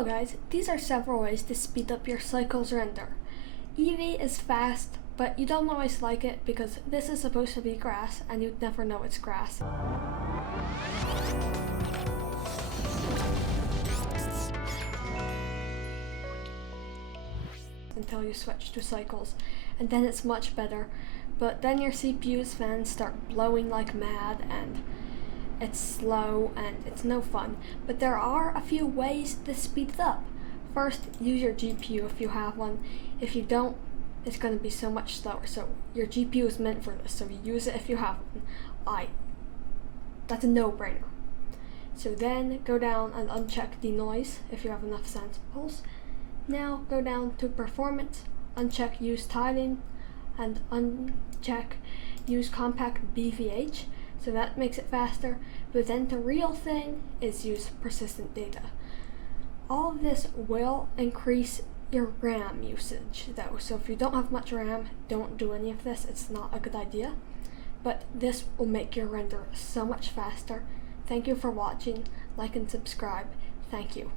Hello guys, these are several ways to speed up your Cycles render. Eevee is fast, but you don't always like it because this is supposed to be grass and you'd never know it's grass. Until you switch to Cycles, and then it's much better, but then your CPU's fans start blowing like mad and it's slow and it's no fun. But there are a few ways to speed it up. First, use your GPU if you have one. If you don't, it's going to be so much slower. So your GPU is meant for this, so use it if you have one. That's a no-brainer. So then go down and uncheck denoise if you have enough samples. Now go down to performance, uncheck use tiling, and uncheck use compact BVH. So that makes it faster, but then the real thing is use persistent data. All of this will increase your RAM usage though, so if you don't have much RAM, don't do any of this, it's not a good idea. But this will make your render so much faster. Thank you for watching, like and subscribe, thank you.